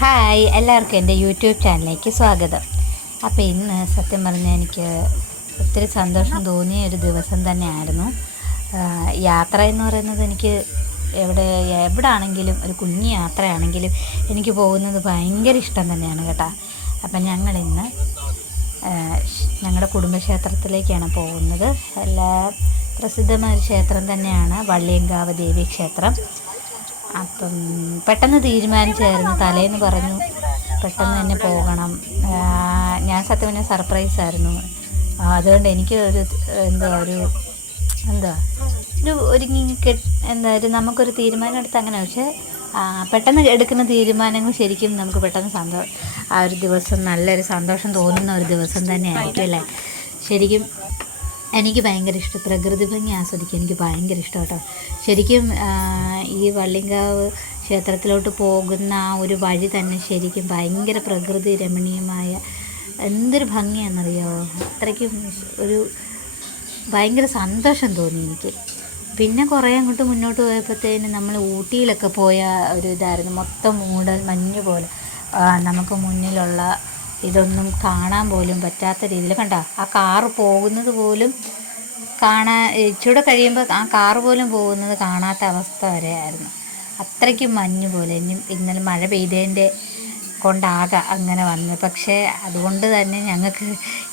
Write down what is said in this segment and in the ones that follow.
Hi, എല്ലാവർക്കും എൻ്റെ YouTube ചാനലിലേക്ക് സ്വാഗതം. അപ്പോൾ ഇന്ന് സത്യം പറഞ്ഞാൽ എനിക്ക് ഒത്തിരി സന്തോഷം തോന്നിയ ഒരു ദിവസം തന്നെയായിരുന്നു. യാത്ര എന്ന് പറയുന്നത് എനിക്ക് എവിടെ ആണെങ്കിലും ഒരു കുഞ്ഞു യാത്രയാണെങ്കിലും എനിക്ക് പോകുന്നത് ഭയങ്കര ഇഷ്ടം തന്നെയാണ് കേട്ടോ. അപ്പം ഞങ്ങളിന്ന് ഞങ്ങളുടെ കുടുംബക്ഷേത്രത്തിലേക്കാണ് പോകുന്നത്. എല്ലാ പ്രസിദ്ധമായ ഒരു ക്ഷേത്രം തന്നെയാണ് വള്ളിയങ്കാവ് ദേവി ക്ഷേത്രം. അപ്പം പെട്ടെന്ന് തീരുമാനിച്ചായിരുന്നു, തലേന്ന് പറഞ്ഞു പെട്ടെന്ന് തന്നെ പോകണം. ഞാൻ സത്യം പറഞ്ഞാൽ സർപ്രൈസായിരുന്നു. അതുകൊണ്ട് എനിക്ക് ഒരു നമുക്കൊരു തീരുമാനം എടുത്ത് അങ്ങനെ. പക്ഷേ പെട്ടെന്ന് എടുക്കുന്ന തീരുമാനങ്ങൾ ശരിക്കും നമുക്ക് പെട്ടെന്ന് ആ ഒരു ദിവസം നല്ലൊരു സന്തോഷം തോന്നുന്ന ഒരു ദിവസം തന്നെ ആയിരിക്കും അല്ലേ. ശരിക്കും എനിക്ക് ഭയങ്കര ഇഷ്ടം, പ്രകൃതി ഭംഗി ആസ്വദിക്കാൻ എനിക്ക് ഭയങ്കര ഇഷ്ടം കേട്ടോ. ശരിക്കും ഈ വള്ളിയങ്കാവ് ക്ഷേത്രത്തിലോട്ട് പോകുന്ന ആ ഒരു വഴി തന്നെ ശരിക്കും ഭയങ്കര പ്രകൃതി രമണീയമായ എന്തൊരു ഭംഗിയാണെന്നറിയാമോ. അത്രയ്ക്കും ഒരു ഭയങ്കര സന്തോഷം തോന്നി എനിക്ക്. പിന്നെ കുറേ അങ്ങോട്ട് മുന്നോട്ട് പോയപ്പോഴത്തേന് നമ്മൾ ഊട്ടിയിലൊക്കെ പോയ ഒരു ഇതായിരുന്നു. മൊത്തം മൂടൽ മഞ്ഞ് പോലെ, നമുക്ക് മുന്നിലുള്ള ഇതൊന്നും കാണാൻ പോലും പറ്റാത്ത രീതിയിൽ കണ്ട ആ കാറ് പോകുന്നത് പോലും ഇച്ചിരി കഴിയുമ്പോൾ ആ കാറ് പോലും പോകുന്നത് കാണാത്ത അവസ്ഥ വരെയായിരുന്നു. അത്രയ്ക്കും മഞ്ഞ് പോലെ. ഇന്നലെ മഴ പെയ്തതിൻ്റെ കൊണ്ടാകാം അങ്ങനെ വന്നത്. പക്ഷേ അതുകൊണ്ട് തന്നെ ഞങ്ങൾക്ക്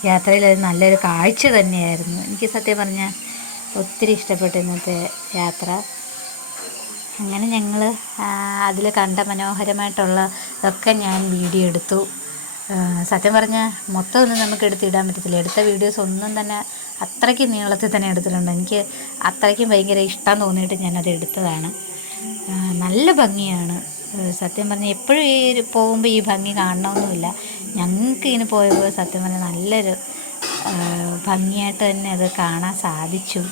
യാത്രയിൽ അത് നല്ലൊരു കാഴ്ച തന്നെയായിരുന്നു. എനിക്ക് സത്യം പറഞ്ഞാൽ ഒത്തിരി ഇഷ്ടപ്പെട്ടു ഇന്നത്തെ യാത്ര. അങ്ങനെ ഞങ്ങൾ അതിൽ കണ്ട മനോഹരമായിട്ടുള്ള ഇതൊക്കെ ഞാൻ വീഡിയോ എടുത്തു. സത്യം പറഞ്ഞാൽ മൊത്തം ഒന്നും നമുക്ക് എടുത്തിടാൻ പറ്റത്തില്ല. എടുത്ത വീഡിയോസ് ഒന്നും തന്നെ അത്രയ്ക്ക് നീളത്തിൽ തന്നെ എടുത്തിട്ടുണ്ട്. എനിക്ക് അത്രയ്ക്കും ഭയങ്കര ഇഷ്ടം തോന്നിയിട്ട് ഞാനത് എടുത്തതാണ്. നല്ല ഭംഗിയാണ് സത്യം പറഞ്ഞാൽ. എപ്പോഴും പോകുമ്പോൾ ഈ ഭംഗി കാണണമെന്നില്ല. ഞങ്ങൾക്ക് ഇങ്ങനെ പോയപ്പോൾ സത്യം പറഞ്ഞാൽ നല്ലൊരു ഭംഗിയായിട്ട് തന്നെ അത് കാണാൻ സാധിച്ചു.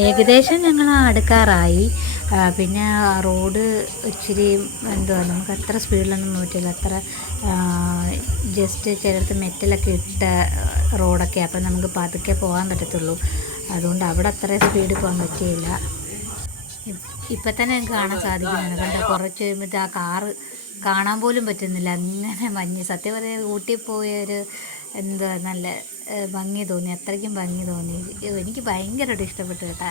ഏകദേശം ഞങ്ങൾ അടുക്കാറായി. പിന്നെ റോഡ് ഇച്ചിരി നമുക്ക് അത്ര സ്പീഡിലൊന്നും പറ്റില്ല. അത്ര ജസ്റ്റ് ചിലടത്ത് മെറ്റലൊക്കെ ഇട്ട റോഡൊക്കെ, അപ്പം നമുക്ക് പതുക്കെ പോകാൻ പറ്റത്തുള്ളൂ. അതുകൊണ്ട് അവിടെ അത്ര സ്പീഡ് പോകാൻ പറ്റിയില്ല. ഇപ്പം തന്നെ ഞങ്ങൾക്ക് കാണാൻ സാധിക്കുന്നതാണ്. കണ്ട കുറച്ച് കഴിയുമ്പോൾ ആ കാറ് കാണാൻ പോലും പറ്റുന്നില്ല, അങ്ങനെ മഞ്ഞ്. സത്യം പറഞ്ഞാൽ ഊട്ടി പോയൊരു നല്ല ഭംഗി തോന്നി, അത്രയ്ക്കും ഭംഗി തോന്നി. എനിക്ക് ഭയങ്കരമായിട്ട് ഇഷ്ടപ്പെട്ടു കേട്ടോ.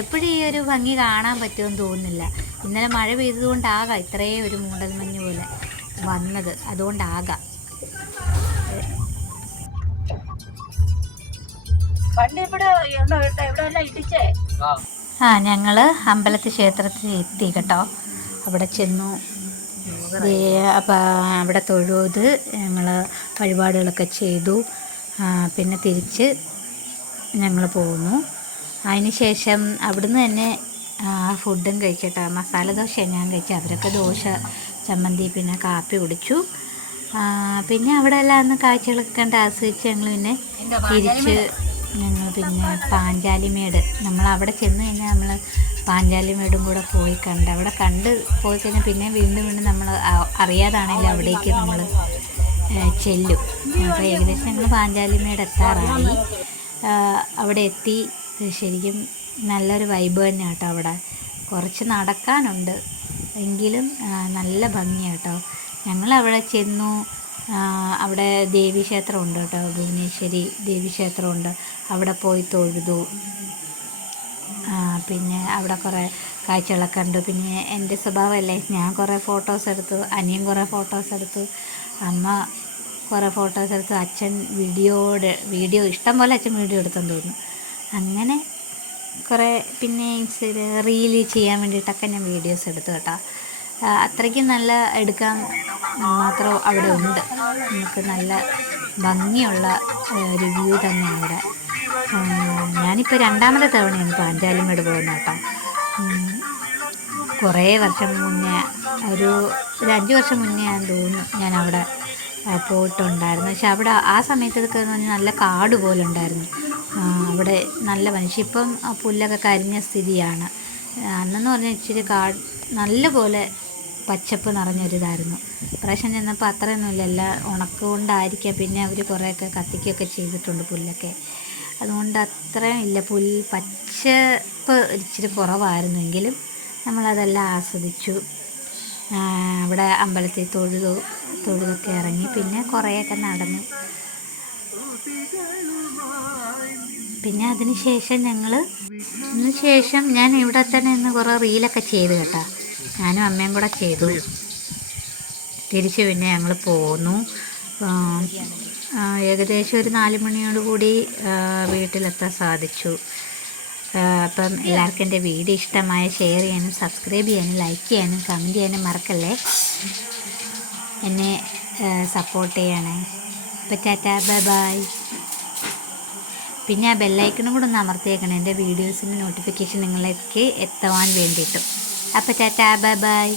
എപ്പോഴും ഈ ഒരു ഭംഗി കാണാൻ പറ്റുമെന്ന് തോന്നുന്നില്ല. ഇന്നലെ മഴ പെയ്തതുകൊണ്ടാകാം ഇത്രയും ഒരു മൂടൽ മഞ്ഞ് പോലെ വന്നത്, അതുകൊണ്ടാകാം. ഞങ്ങൾ അമ്പലത്തിൽ ക്ഷേത്രത്തിൽ എത്തി കേട്ടോ. അവിടെ ചെന്നു. അപ്പം അവിടെ തൊഴുത് ഞങ്ങൾ വഴിപാടുകളൊക്കെ ചെയ്തു. പിന്നെ തിരിച്ച് ഞങ്ങൾ പോന്നു. അതിന് ശേഷം അവിടുന്ന് തന്നെ ഫുഡും കഴിച്ചിട്ട് മസാല ദോശയാണ് ഞാൻ കഴിച്ചത്. അവരൊക്കെ ദോശ, ചമ്മന്തി, പിന്നെ കാപ്പി കുടിച്ചു. പിന്നെ അവിടെ എല്ലാം ഒന്ന് കാഴ്ചകളൊക്കെ കണ്ട് ആസ്വദിച്ച് ഞങ്ങൾ പിന്നെ പാഞ്ചാലിമേട്, നമ്മൾ അവിടെ ചെന്ന് കഴിഞ്ഞാൽ നമ്മൾ പാഞ്ചാലിമേടും കൂടെ പോയി അവിടെ പോയി കഴിഞ്ഞാൽ പിന്നെ വീണ്ടും നമ്മൾ അറിയാതാണെങ്കിലും അവിടേക്ക് നമ്മൾ ചെല്ലും. അപ്പോൾ ഏകദേശം ഞങ്ങൾ പാഞ്ചാലിമേട് എത്താറായി. അവിടെ എത്തി. ശരിക്കും നല്ലൊരു വൈബ് തന്നെ കേട്ടോ. അവിടെ കുറച്ച് നടക്കാനുണ്ട് എങ്കിലും നല്ല ഭംഗിയാണ് കേട്ടോ. ഞങ്ങളവിടെ ചെന്നു. അവിടെ ദേവീക്ഷേത്രമുണ്ട് കേട്ടോ, ഭുവനേശ്വരി ദേവീക്ഷേത്രമുണ്ട്. അവിടെ പോയി തൊഴുതു. പിന്നെ അവിടെ കുറേ കാഴ്ചകളൊക്കെ കണ്ടു. പിന്നെ എൻ്റെ സ്വഭാവമല്ലേ, ഞാൻ കുറേ ഫോട്ടോസ് എടുത്തു, അനിയൻ കുറേ ഫോട്ടോസ് എടുത്തു, അമ്മ കുറേ ഫോട്ടോസ് എടുത്തു, അച്ഛൻ വീഡിയോ ഇഷ്ടം പോലെ അച്ഛൻ വീഡിയോ എടുത്തെന്ന് തോന്നുന്നു. അങ്ങനെ കുറേ പിന്നെ റീല് ചെയ്യാൻ വേണ്ടിയിട്ടൊക്കെ ഞാൻ വീഡിയോസ് എടുത്തു കേട്ടോ. അത്രയ്ക്കും നല്ല എടുക്കാൻ മാത്രം അവിടെ ഉണ്ട്. നമുക്ക് നല്ല ഭംഗിയുള്ള ഒരു വ്യൂ തന്നെയാണ് അവിടെ. ഞാനിപ്പോൾ രണ്ടാമത്തെ തവണയാണ് പാഞ്ചാലിമേട് പോകുന്നത് കേട്ടോ. കുറേ വർഷം മുന്നേ, ഒരു 5 വർഷം മുന്നേ ഞാൻ തോന്നുന്നു ഞാൻ അവിടെ പോയിട്ടുണ്ടായിരുന്നു. പക്ഷെ അവിടെ ആ സമയത്തൊക്കെ എന്ന് പറഞ്ഞാൽ നല്ല കാട് പോലെ ഉണ്ടായിരുന്നു. അവിടെ നല്ല മനുഷ്യ. ഇപ്പം ആ പുല്ലൊക്കെ കരിഞ്ഞ സ്ഥിതിയാണ്. അന്നെന്ന് പറഞ്ഞാൽ ഇച്ചിരി നല്ല പോലെ പച്ചപ്പ് നിറഞ്ഞൊരിതായിരുന്നു. പ്രാവശ്യം ചെന്നപ്പോൾ അത്രയൊന്നുമില്ല, എല്ലാം ഉണക്കുകൊണ്ടായിരിക്കാം. പിന്നെ അവർ കുറേയൊക്കെ കത്തിക്കുകയൊക്കെ ചെയ്തിട്ടുണ്ട് പുല്ലൊക്കെ. അതുകൊണ്ട് അത്രയും ഇല്ല, പച്ചപ്പ് ഇച്ചിരി കുറവായിരുന്നെങ്കിലും നമ്മളതെല്ലാം ആസ്വദിച്ചു. അവിടെ അമ്പലത്തിൽ തൊഴുതൊക്കെ ഇറങ്ങി, പിന്നെ കുറേയൊക്കെ നടന്നു. പിന്നെ അതിന് ശേഷം ഞാൻ ഇവിടെ തന്നെ ഇന്ന് കുറേ റീലൊക്കെ ചെയ്തു കേട്ടോ. ഞാനും അമ്മയും കൂടെ ചെയ്തു. തിരിച്ച് പിന്നെ ഞങ്ങൾ പോന്നു. ഏകദേശം ഒരു 4 മണിയോടുകൂടി വീട്ടിലെത്താൻ സാധിച്ചു. അപ്പം എല്ലാവർക്കും എൻ്റെ വീഡിയോ ഇഷ്ടമായ ഷെയർ ചെയ്യാനും സബ്സ്ക്രൈബ് ചെയ്യാനും ലൈക്ക് ചെയ്യാനും കമൻറ്റ് ചെയ്യാനും മറക്കല്ലേ. എന്നെ സപ്പോർട്ട് ചെയ്യണേ. അപ്പോൾ ടാറ്റാ, ബൈ ബൈ. പിന്നെ ആ ബെല്ലൈക്കണും കൂടെ ഒന്ന് അമർത്തിയേക്കണം, എൻ്റെ വീഡിയോസിൻ്റെ നോട്ടിഫിക്കേഷൻ നിങ്ങളിലേക്ക് എത്തുവാൻ വേണ്ടിയിട്ടും. അപ്പോൾ ടാറ്റാ, ബൈ ബൈ.